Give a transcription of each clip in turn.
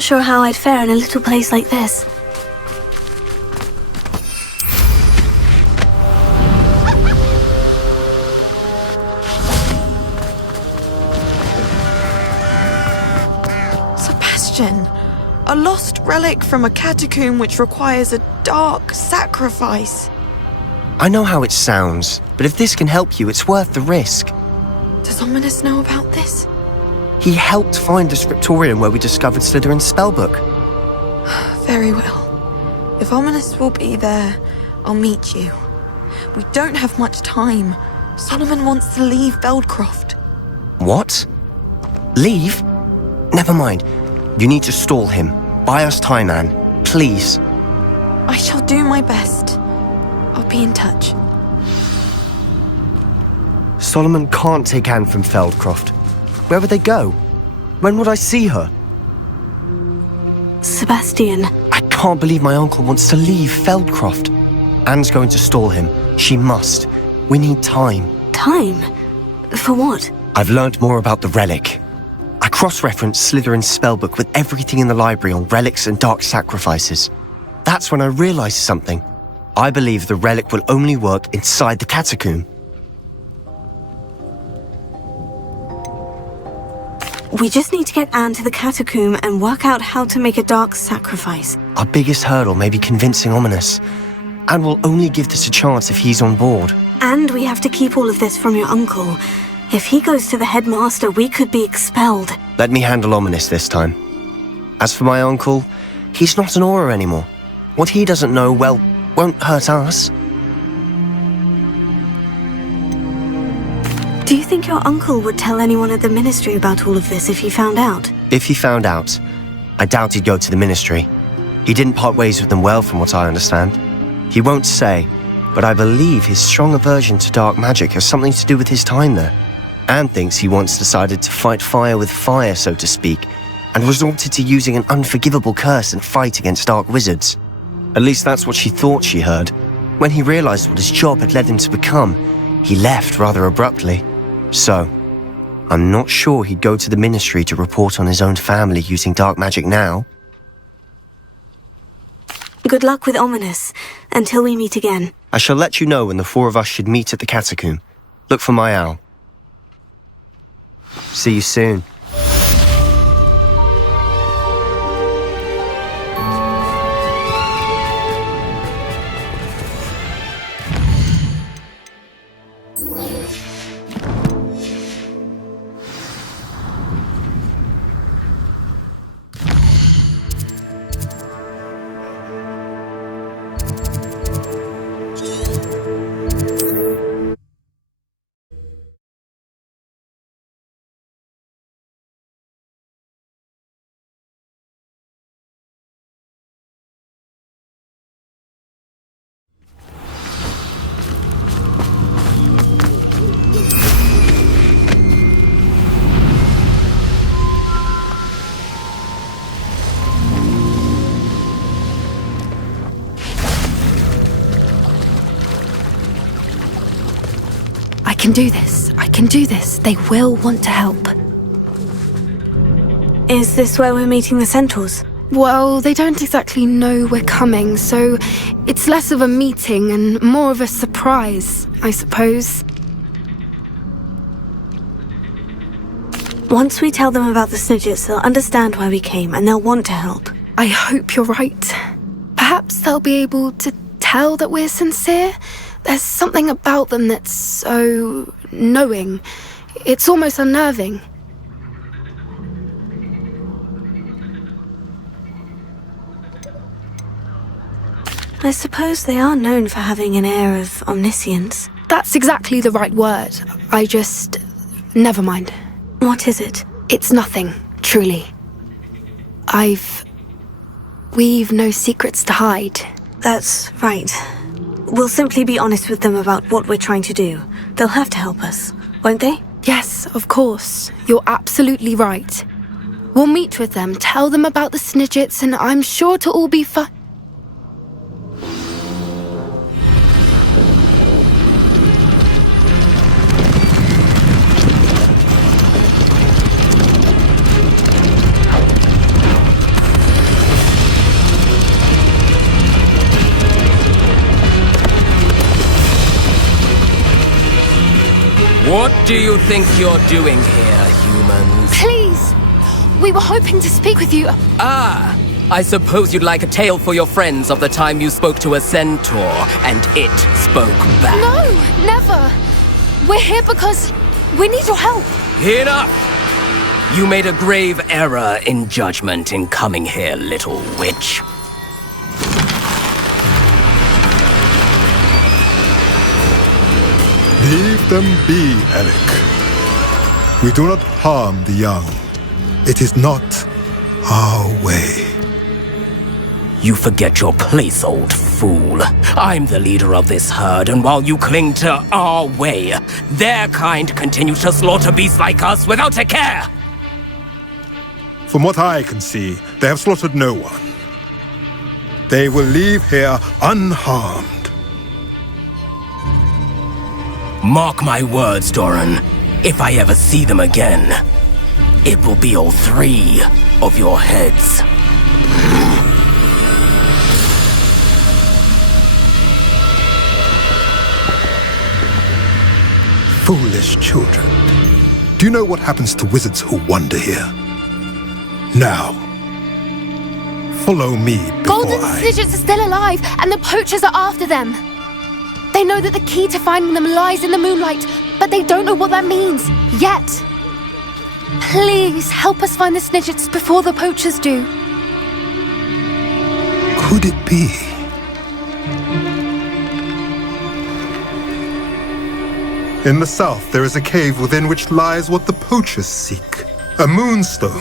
not sure how I'd fare in a little place like this. Sebastian, a lost relic from a catacomb which requires a dark sacrifice. I know how it sounds, but if this can help you, it's worth the risk. Does Ominous know about this? He helped find the scriptorium where we discovered Slytherin's spellbook. Very well. If Ominous will be there, I'll meet you. We don't have much time. Solomon wants to leave Feldcroft. What? Leave? Never mind. You need to stall him. Buy us time, Anne. Please. I shall do my best. I'll be in touch. Solomon can't take Anne from Feldcroft. Where would they go? When would I see her? Sebastian. I can't believe my uncle wants to leave Feldcroft. Anne's going to stall him. She must. We need time. Time? For what? I've learned more about the relic. I cross-referenced Slytherin's spellbook with everything in the library on relics and dark sacrifices. That's when I realized something. I believe the relic will only work inside the catacomb. We just need to get Anne to the catacomb and work out how to make a dark sacrifice. Our biggest hurdle may be convincing Ominous. Anne will only give this a chance if he's on board. And we have to keep all of this from your uncle. If he goes to the headmaster, we could be expelled. Let me handle Ominous this time. As for my uncle, he's not an Auror anymore. What he doesn't know, well, won't hurt us. Do you think your uncle would tell anyone at the ministry about all of this if he found out? If he found out, I doubt he'd go to the ministry. He didn't part ways with them well, from what I understand. He won't say, but I believe his strong aversion to dark magic has something to do with his time there. Anne thinks he once decided to fight fire with fire, so to speak, and resorted to using an unforgivable curse and fight against dark wizards. At least that's what she thought she heard. When he realized what his job had led him to become, he left rather abruptly. So, I'm not sure he'd go to the ministry to report on his own family using dark magic now. Good luck with Ominous, until we meet again. I shall let you know when the four of us should meet at the catacomb. Look for my owl. See you soon. I can do this. They will want to help. Is this where we're meeting the Centaurs? Well, they don't exactly know we're coming, so it's less of a meeting and more of a surprise, I suppose. Once we tell them about the Snidgets, they'll understand why we came and they'll want to help. I hope you're right. Perhaps they'll be able to tell that we're sincere. There's something about them that's so knowing. It's almost unnerving. I suppose they are known for having an air of omniscience. That's exactly the right word. Never mind. What is it? It's nothing, truly. We've no secrets to hide. That's right. We'll simply be honest with them about what we're trying to do. They'll have to help us, won't they? Yes, of course. You're absolutely right. We'll meet with them, tell them about the Snidgets, and I'm sure to all be fine. What do you think you're doing here, humans? Please! We were hoping to speak with you. Ah, I suppose you'd like a tale for your friends of the time you spoke to a centaur, and it spoke back. No, never! We're here because we need your help. Enough! You made a grave error in judgment in coming here, little witch. Leave them be, Alec. We do not harm the young. It is not our way. You forget your place, old fool. I'm the leader of this herd, and while you cling to our way, their kind continue to slaughter beasts like us without a care! From what I can see, they have slaughtered no one. They will leave here unharmed. Mark my words, Doran. If I ever see them again, it will be all 3 of your heads. Foolish children. Do you know what happens to wizards who wander here? Now, follow me before Golden Snidgets are still alive, and the poachers are after them. They know that the key to finding them lies in the moonlight, but they don't know what that means, yet. Please, help us find the Snidgets before the poachers do. Could it be? In the south, there is a cave within which lies what the poachers seek. A moonstone.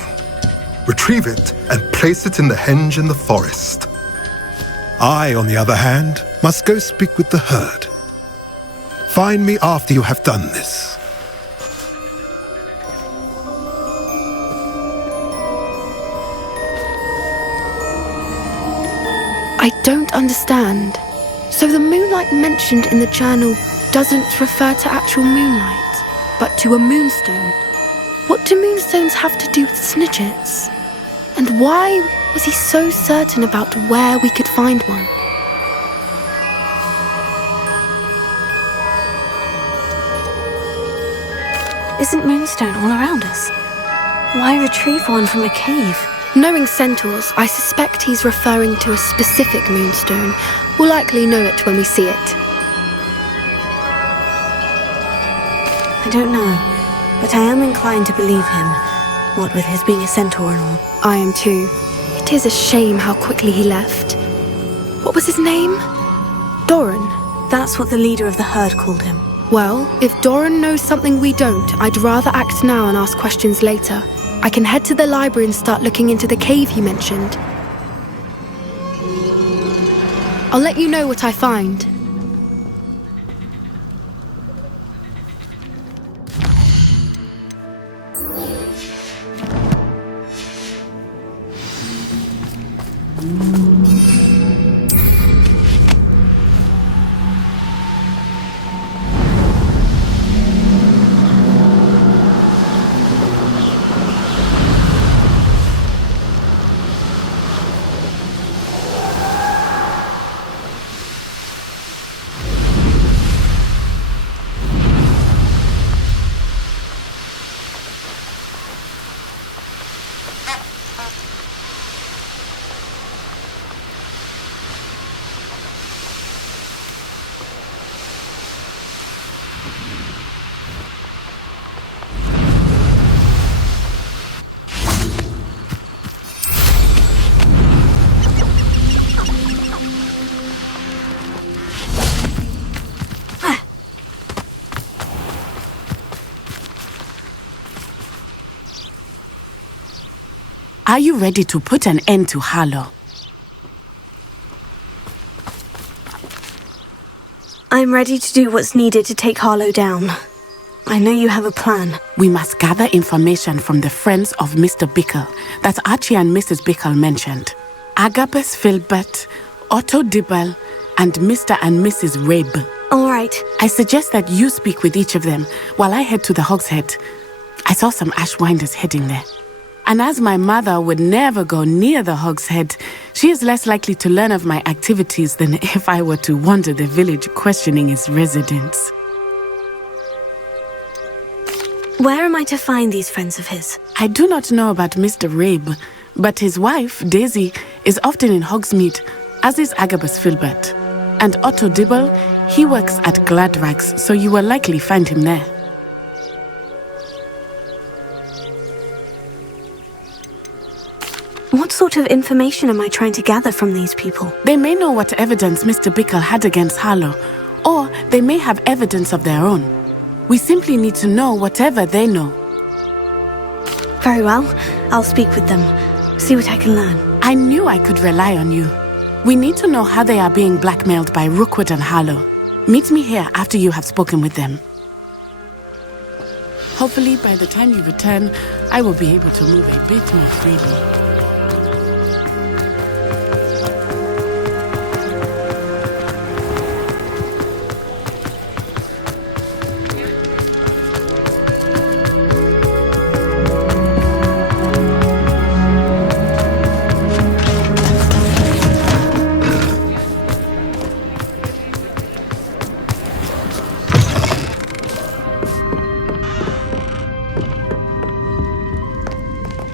Retrieve it and place it in the henge in the forest. I, on the other hand, must go speak with the herd. Find me after you have done this. I don't understand. So the moonlight mentioned in the journal doesn't refer to actual moonlight, but to a moonstone. What do moonstones have to do with Snidgets? And why was he so certain about where we could find one? Isn't Moonstone all around us? Why retrieve one from a cave? Knowing centaurs, I suspect he's referring to a specific moonstone. We'll likely know it when we see it. I don't know, but I am inclined to believe him, what with his being a centaur and all. I am too. It is a shame how quickly he left. What was his name? Doran. That's what the leader of the herd called him. Well, if Doran knows something we don't, I'd rather act now and ask questions later. I can head to the library and start looking into the cave he mentioned. I'll let you know what I find. Are you ready to put an end to Harlow? I'm ready to do what's needed to take Harlow down. I know you have a plan. We must gather information from the friends of Mr. Bickle that Archie and Mrs. Bickle mentioned. Agabus Filbert, Otto Dibble, and Mr. and Mrs. Rabe. All right. I suggest that you speak with each of them while I head to the Hogshead. I saw some Ashwinders heading there. And as my mother would never go near the Hogshead, she is less likely to learn of my activities than if I were to wander the village questioning its residents. Where am I to find these friends of his? I do not know about Mr. Rabe, but his wife, Daisy, is often in Hogsmeade, as is Agabus Filbert. And Otto Dibble, he works at Gladrags, so you will likely find him there. What sort of information am I trying to gather from these people? They may know what evidence Mr. Bickle had against Harlow, or they may have evidence of their own. We simply need to know whatever they know. Very well. I'll speak with them. See what I can learn. I knew I could rely on you. We need to know how they are being blackmailed by Rookwood and Harlow. Meet me here after you have spoken with them. Hopefully, by the time you return, I will be able to move a bit more freely.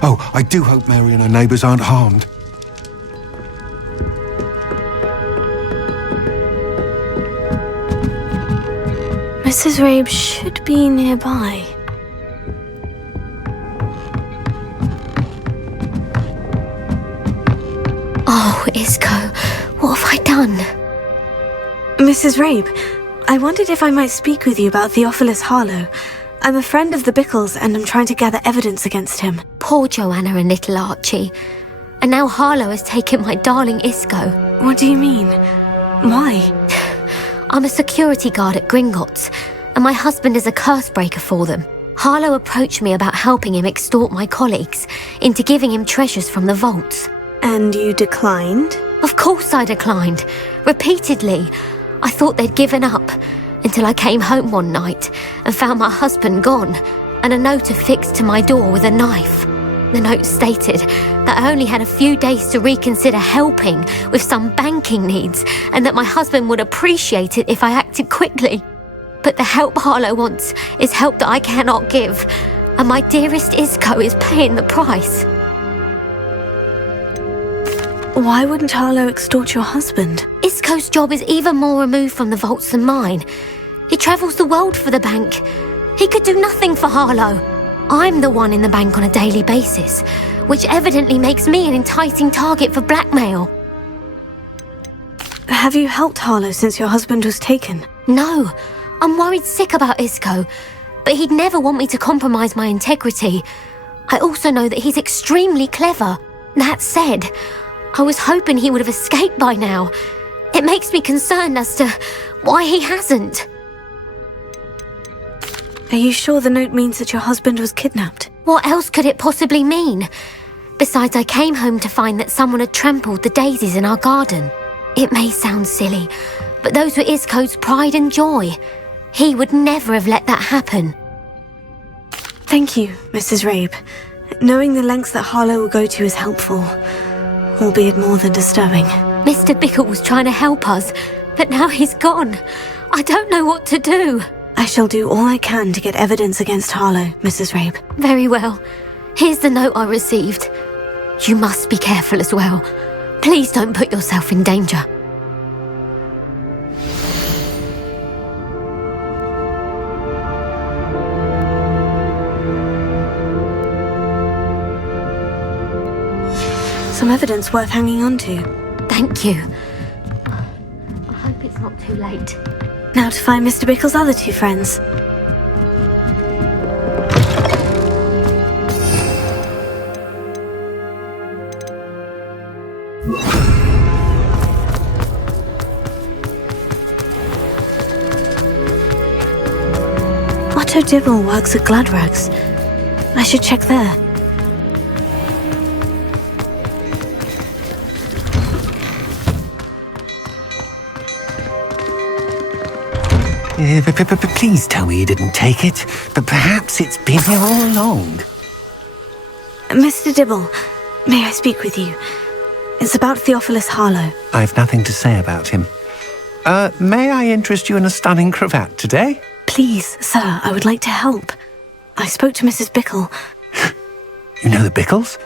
Oh, I do hope Mary and her neighbours aren't harmed. Mrs. Rabe should be nearby. Oh, Isco, what have I done? Mrs. Rabe, I wondered if I might speak with you about Theophilus Harlow. I'm a friend of the Bickles and I'm trying to gather evidence against him. Poor Joanna and little Archie. And now Harlow has taken my darling Isco. What do you mean? Why? I'm a security guard at Gringotts, and my husband is a curse breaker for them. Harlow approached me about helping him extort my colleagues into giving him treasures from the vaults. And you declined? Of course I declined. Repeatedly. I thought they'd given up, until I came home one night and found my husband gone, and a note affixed to my door with a knife. The note stated that I only had a few days to reconsider helping with some banking needs, and that my husband would appreciate it if I acted quickly. But the help Harlow wants is help that I cannot give, and my dearest Isco is paying the price. Why wouldn't Harlow extort your husband? Isco's job is even more removed from the vaults than mine. He travels the world for the bank. He could do nothing for Harlow. I'm the one in the bank on a daily basis, which evidently makes me an enticing target for blackmail. Have you helped Harlow since your husband was taken? No, I'm worried sick about Isco, but he'd never want me to compromise my integrity. I also know that he's extremely clever. That said, I was hoping he would have escaped by now. It makes me concerned as to why he hasn't. Are you sure the note means that your husband was kidnapped? What else could it possibly mean? Besides, I came home to find that someone had trampled the daisies in our garden. It may sound silly, but those were Isco's pride and joy. He would never have let that happen. Thank you, Mrs. Rabe. Knowing the lengths that Harlow will go to is helpful, albeit more than disturbing. Mr. Bickle was trying to help us, but now he's gone. I don't know what to do. I shall do all I can to get evidence against Harlow, Mrs. Rabe. Very well. Here's the note I received. You must be careful as well. Please don't put yourself in danger. Some evidence worth hanging on to. Thank you. I hope it's not too late. Now to find Mr. Bickle's other two friends. Otto Dibble works at Gladrags. I should check there. Please tell me you didn't take it, but perhaps it's been here all along. Mr. Dibble, may I speak with you? It's about Theophilus Harlow. I've nothing to say about him. May I interest you in a stunning cravat today? Please, sir, I would like to help. I spoke to Mrs. Bickle. You know the Bickles?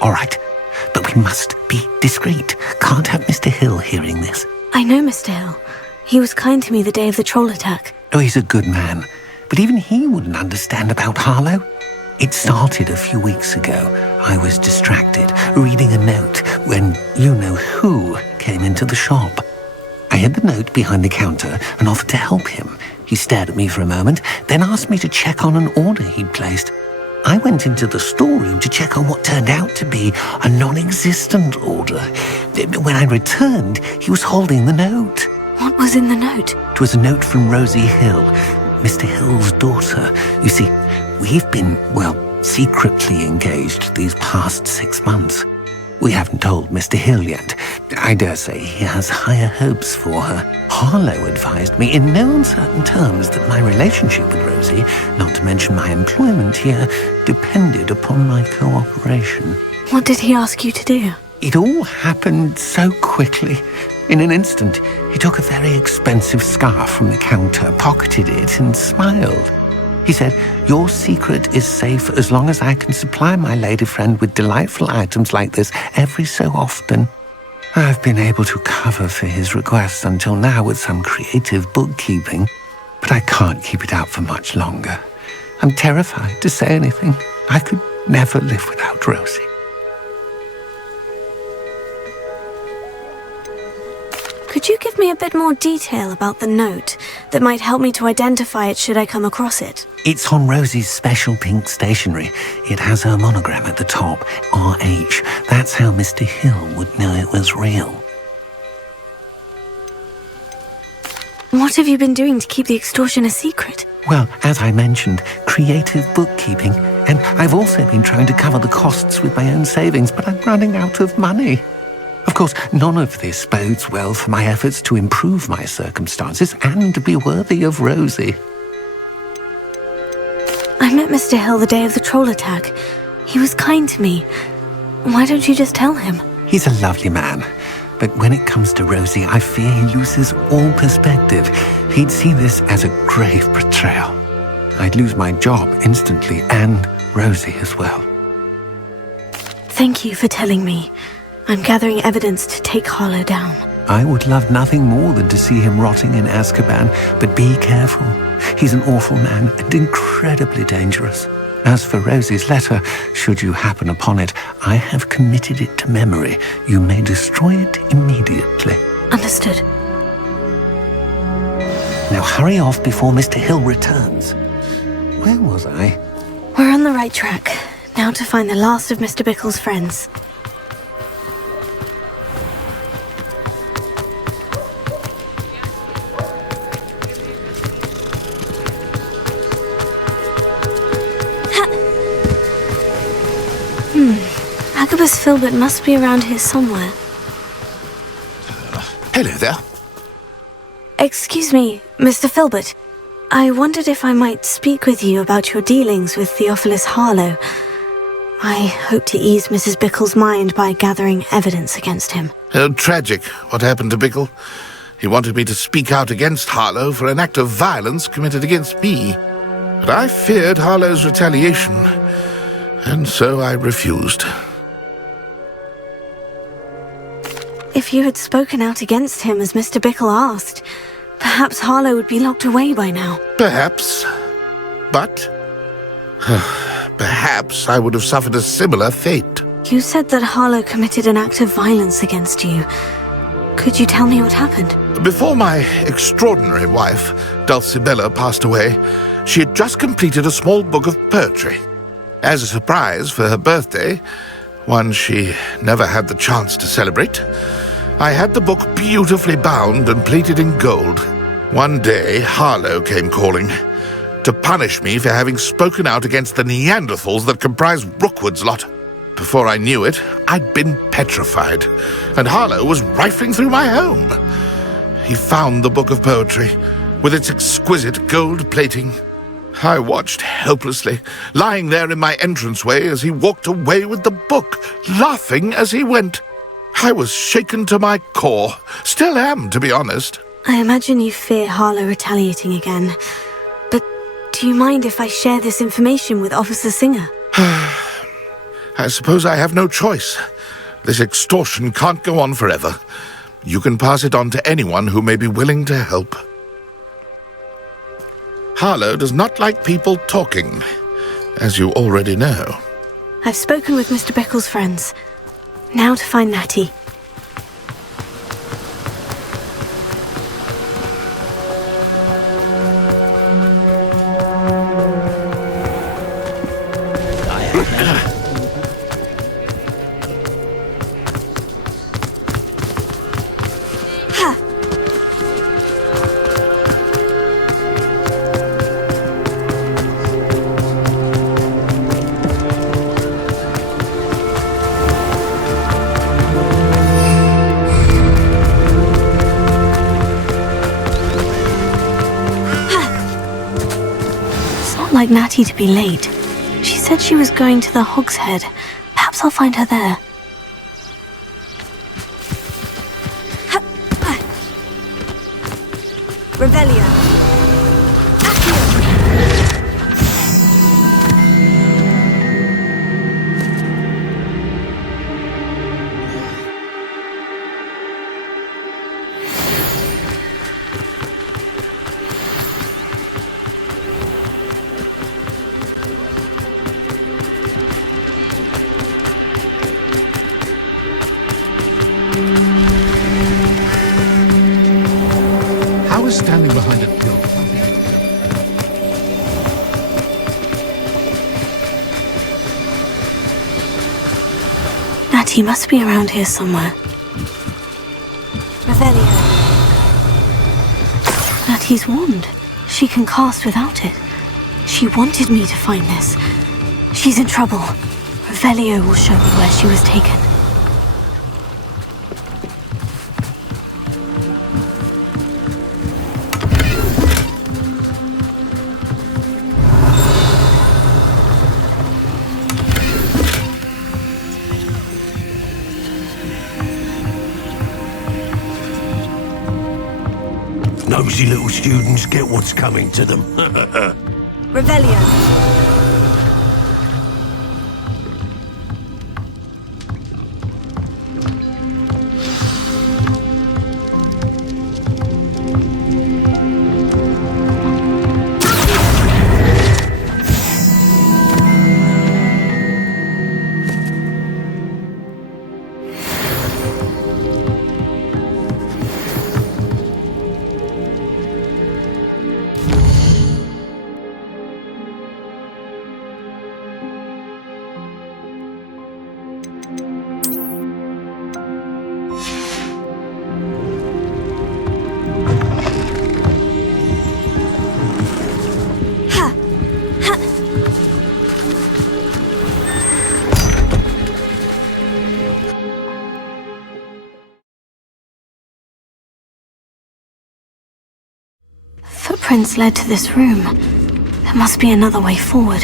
All right. But we must be discreet. Can't have Mr. Hill hearing this. I know Mr. Hill. He was kind to me the day of the troll attack. Oh, he's a good man. But even he wouldn't understand about Harlow. It started a few weeks ago. I was distracted, reading a note, when you-know-who came into the shop. I hid the note behind the counter and offered to help him. He stared at me for a moment, then asked me to check on an order he'd placed. I went into the storeroom to check on what turned out to be a non-existent order. When I returned, he was holding the note. What was in the note? It was a note from Rosie Hill, Mr. Hill's daughter. You see, we've been, secretly engaged these past 6 months. We haven't told Mr. Hill yet. I dare say he has higher hopes for her. Harlow advised me in no uncertain terms that my relationship with Rosie, not to mention my employment here, depended upon my cooperation. What did he ask you to do? It all happened so quickly. In an instant, he took a very expensive scarf from the counter, pocketed it, and smiled. He said, "Your secret is safe as long as I can supply my lady friend with delightful items like this every so often." I've been able to cover for his requests until now with some creative bookkeeping, but I can't keep it out for much longer. I'm terrified to say anything. I could never live without Rosie. Could you give me a bit more detail about the note that might help me to identify it should I come across it? It's on Rosie's special pink stationery. It has her monogram at the top, RH. That's how Mr. Hill would know it was real. What have you been doing to keep the extortion a secret? Well, as I mentioned, creative bookkeeping. And I've also been trying to cover the costs with my own savings, but I'm running out of money. Of course, none of this bodes well for my efforts to improve my circumstances and be worthy of Rosie. I met Mr. Hill the day of the troll attack. He was kind to me. Why don't you just tell him? He's a lovely man. But when it comes to Rosie, I fear he loses all perspective. He'd see this as a grave betrayal. I'd lose my job instantly, and Rosie as well. Thank you for telling me. I'm gathering evidence to take Harlow down. I would love nothing more than to see him rotting in Azkaban, but be careful. He's an awful man and incredibly dangerous. As for Rosie's letter, should you happen upon it, I have committed it to memory. You may destroy it immediately. Understood. Now hurry off before Mr. Hill returns. Where was I? We're on the right track. Now to find the last of Mr. Bickle's friends. Agabus Filbert must be around here somewhere. Hello there. Excuse me, Mr. Filbert. I wondered if I might speak with you about your dealings with Theophilus Harlow. I hope to ease Mrs. Bickle's mind by gathering evidence against him. Tragic, what happened to Bickle. He wanted me to speak out against Harlow for an act of violence committed against me. But I feared Harlow's retaliation, and so I refused. If you had spoken out against him as Mr. Bickle asked, perhaps Harlow would be locked away by now. Perhaps. But perhaps I would have suffered a similar fate. You said that Harlow committed an act of violence against you. Could you tell me what happened? Before my extraordinary wife, Dulcibella, passed away, she had just completed a small book of poetry. As a surprise for her birthday, one she never had the chance to celebrate, I had the book beautifully bound and plated in gold. One day, Harlow came calling to punish me for having spoken out against the Neanderthals that comprise Rookwood's lot. Before I knew it, I'd been petrified, and Harlow was rifling through my home. He found the book of poetry, with its exquisite gold plating. I watched helplessly, lying there in my entranceway as he walked away with the book, laughing as he went. I was shaken to my core. Still am, to be honest. I imagine you fear Harlow retaliating again. But Do you mind if I share this information with Officer Singer? I suppose I have no choice. This extortion can't go on forever. You can pass it on to anyone who may be willing to help. Harlow does not like people talking, as you already know. I've spoken with Mr. Bickle's friends. Now to find Natty. Like Natty to be late. She said she was going to the Hogshead. Perhaps I'll find her there. Revelio. Standing behind a pillar. Natty must be around here somewhere. Revelio. Natty's wand. She can cast without it. She wanted me to find this. She's in trouble. Revelio will show me where she was taken. Nosy little students get what's coming to them. Revelio. Footprints led to this room. There must be another way forward.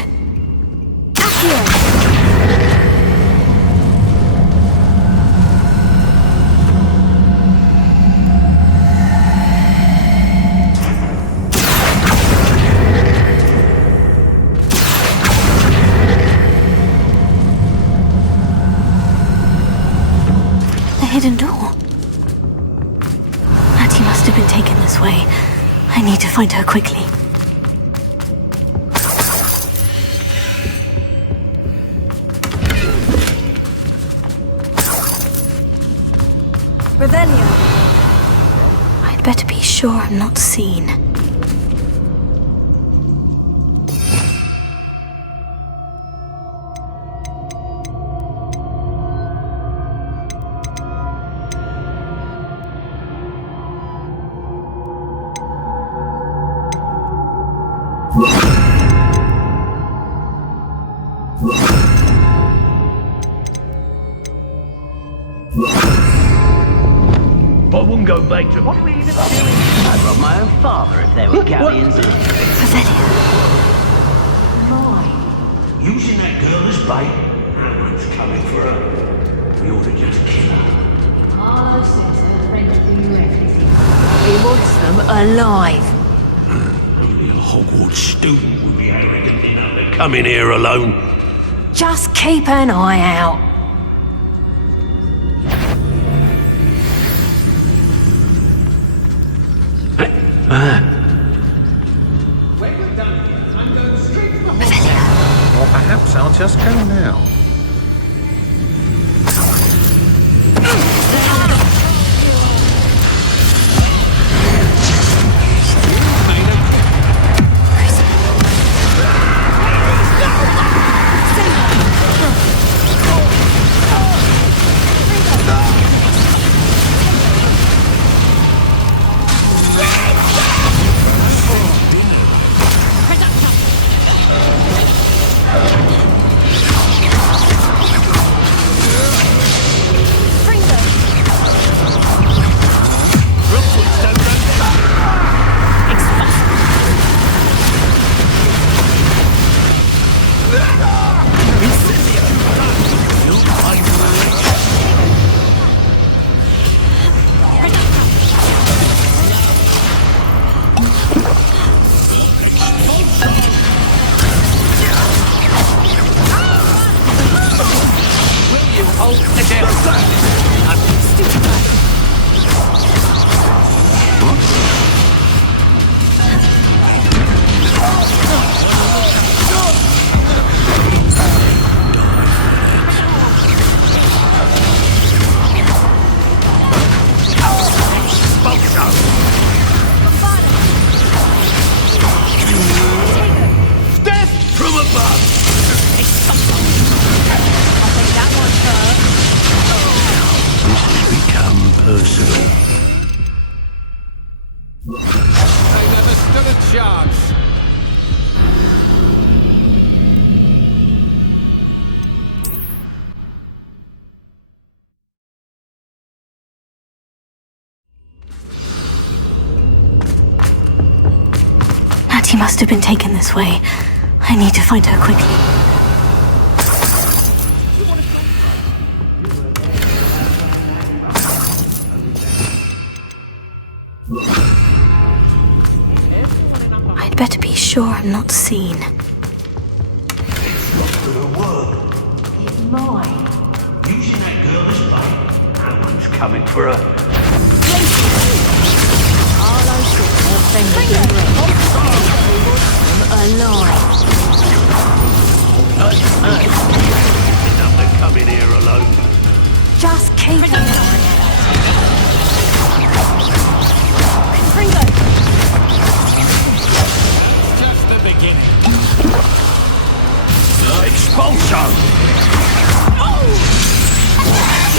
The hidden door. Natty must have been taken this way. I need to find her quickly. Revelio. I'd better be sure I'm not seen. I wouldn't go back to... What are we even doing? I'd rob my own father if they were galleons. Using that girl as bait? No one's coming for her. We ought to just kill her. Harlow says her friend will do everything. He wants them alive. It'll be a Hogwarts student would be arrogant enough to come in here alone. Just keep an eye out. When we're done here, I'm going straight to the Or perhaps I'll just go now. She must have been taken this way. I need to find her quickly. I'd better be sure I'm not seen. It's not gonna work. It's mine. Using that girl as bait. No one's coming for her. Alive. Enough to come in here alone. Just keep an eye out. Just the beginning. Expulsion!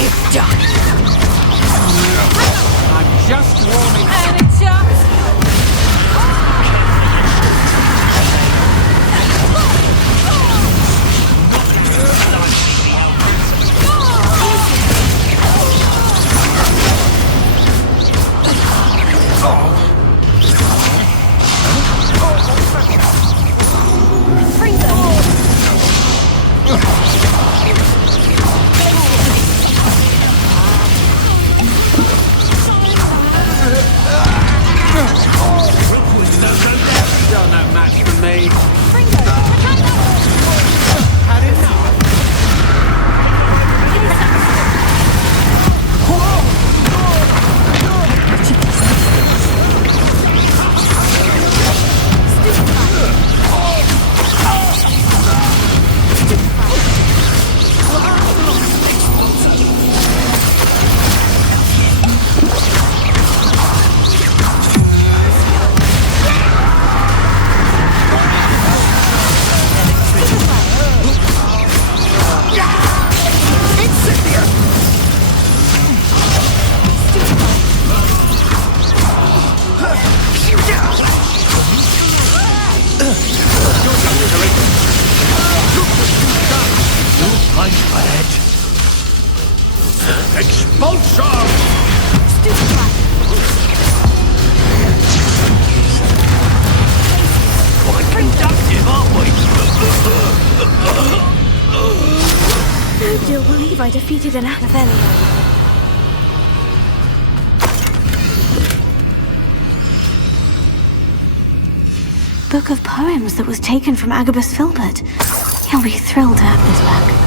It's done. I'm just warming up. And it's just... Still no match for me. Had enough. Expulsion! Quite conductive, aren't we? You'll believe I defeated an Avalanche. book of poems that was taken from Agabus Filbert. He'll be thrilled to have this back.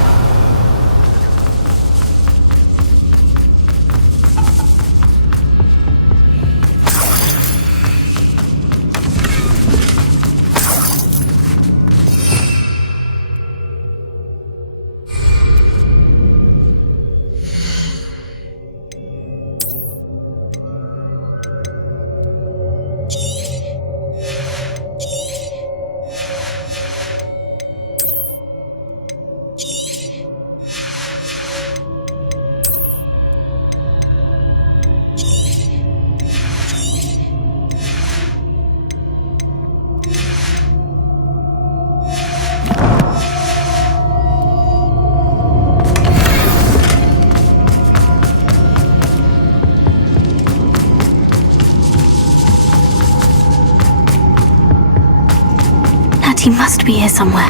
He must be here somewhere.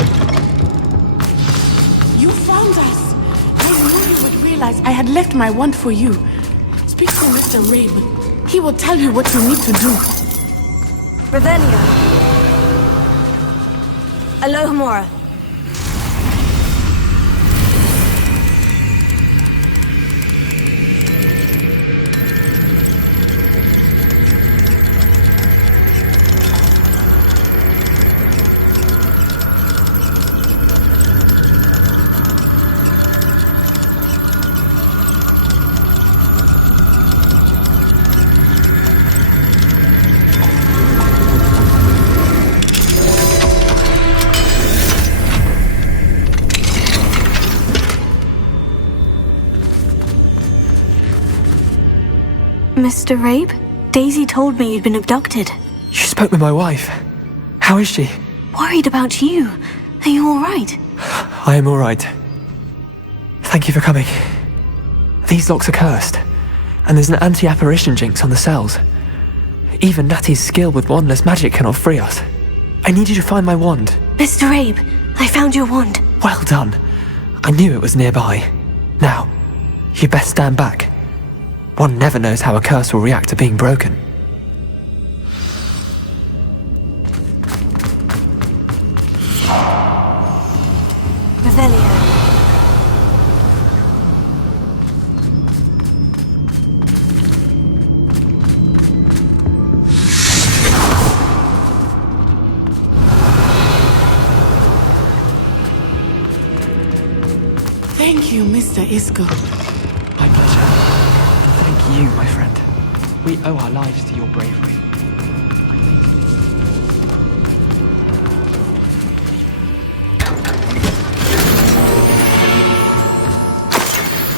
You found us! I knew you would realize I had left my wand for you. Speak to Mr. Rabe. He will tell you what you need to do. Revelio. Alohomora. Mr. Rabe? Daisy told me you'd been abducted. You spoke with my wife. How is she? Worried about you. Are you all right? I am all right. Thank you for coming. These locks are cursed, and there's an anti-apparition jinx on the cells. Even Natty's skill with wandless magic cannot free us. I need you to find my wand. Mr. Rabe, I found your wand. Well done. I knew it was nearby. Now, you best stand back. One never knows how a curse will react to being broken. Revelio. Thank you, Mr. Isco. My pleasure. Thank you, my friend. We owe our lives to your bravery.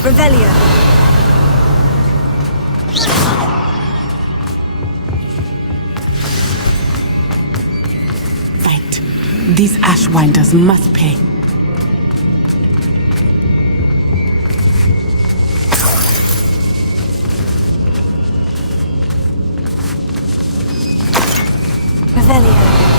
Revelio. Right. These Ashwinders must pay. Revelio.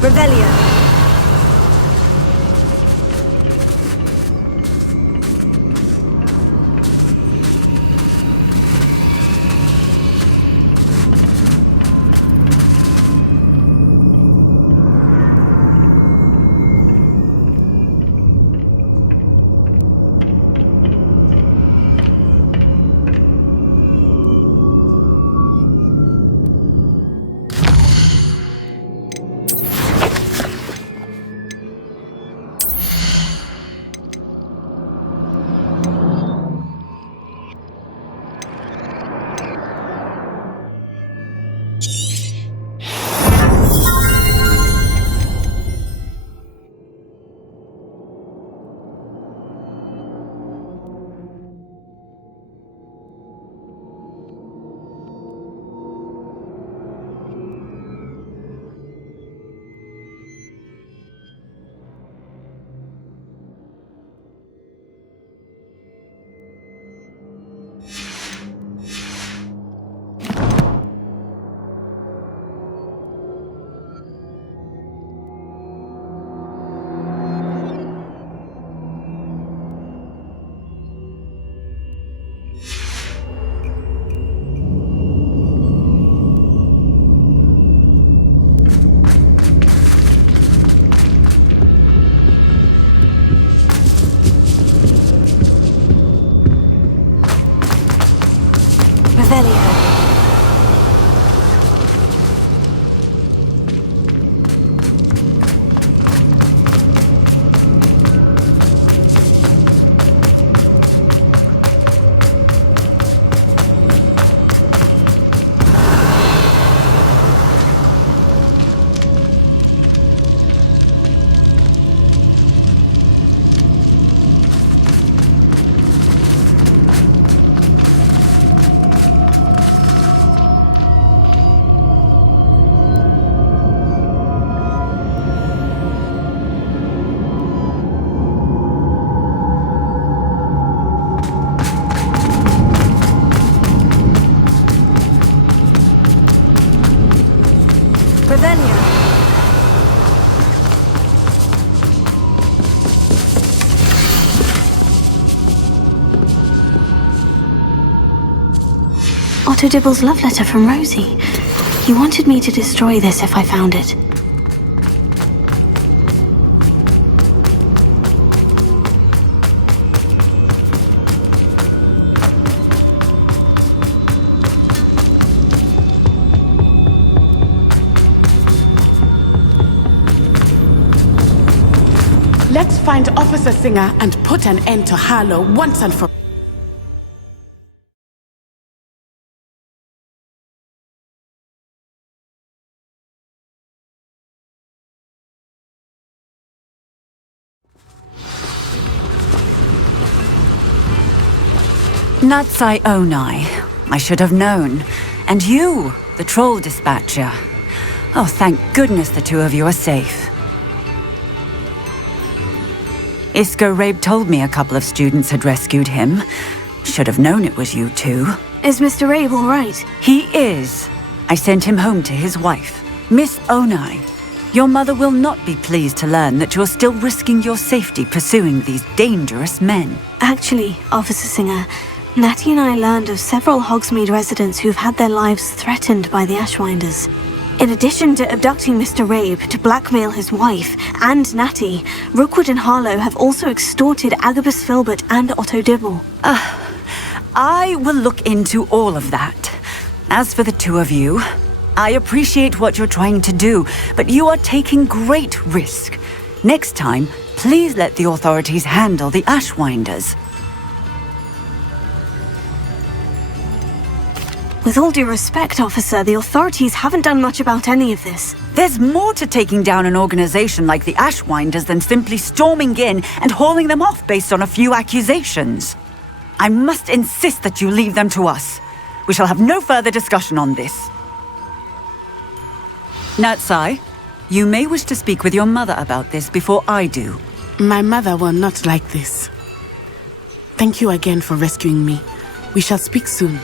Revelio. Revelio. Otto Dibble's love letter from Rosie. He wanted me to destroy this if I found it. Let's find Officer Singer and put an end to Harlow once and for all. Natsai Onai. I should have known. And you, the troll dispatcher. Oh, thank goodness the two of you are safe. Isco Rabe told me a couple of students had rescued him. Should have known it was you two. Is Mr. Rabe all right? He is. I sent him home to his wife, Miss Onai. Your mother will not be pleased to learn that you're still risking your safety pursuing these dangerous men. Actually, Officer Singer, Natty and I learned of several Hogsmeade residents who've had their lives threatened by the Ashwinders. In addition to abducting Mr. Rabe to blackmail his wife and Natty, Rookwood and Harlow have also extorted Agabus Filbert and Otto Dibble. I will look into all of that. As for the two of you, I appreciate what you're trying to do, but you are taking great risk. Next time, please let the authorities handle the Ashwinders. With all due respect, officer, the authorities haven't done much about any of this. There's more to taking down an organization like the Ashwinders than simply storming in and hauling them off based on a few accusations. I must insist that you leave them to us. We shall have no further discussion on this. Natsai, you may wish to speak with your mother about this before I do. My mother will not like this. Thank you again for rescuing me. We shall speak soon.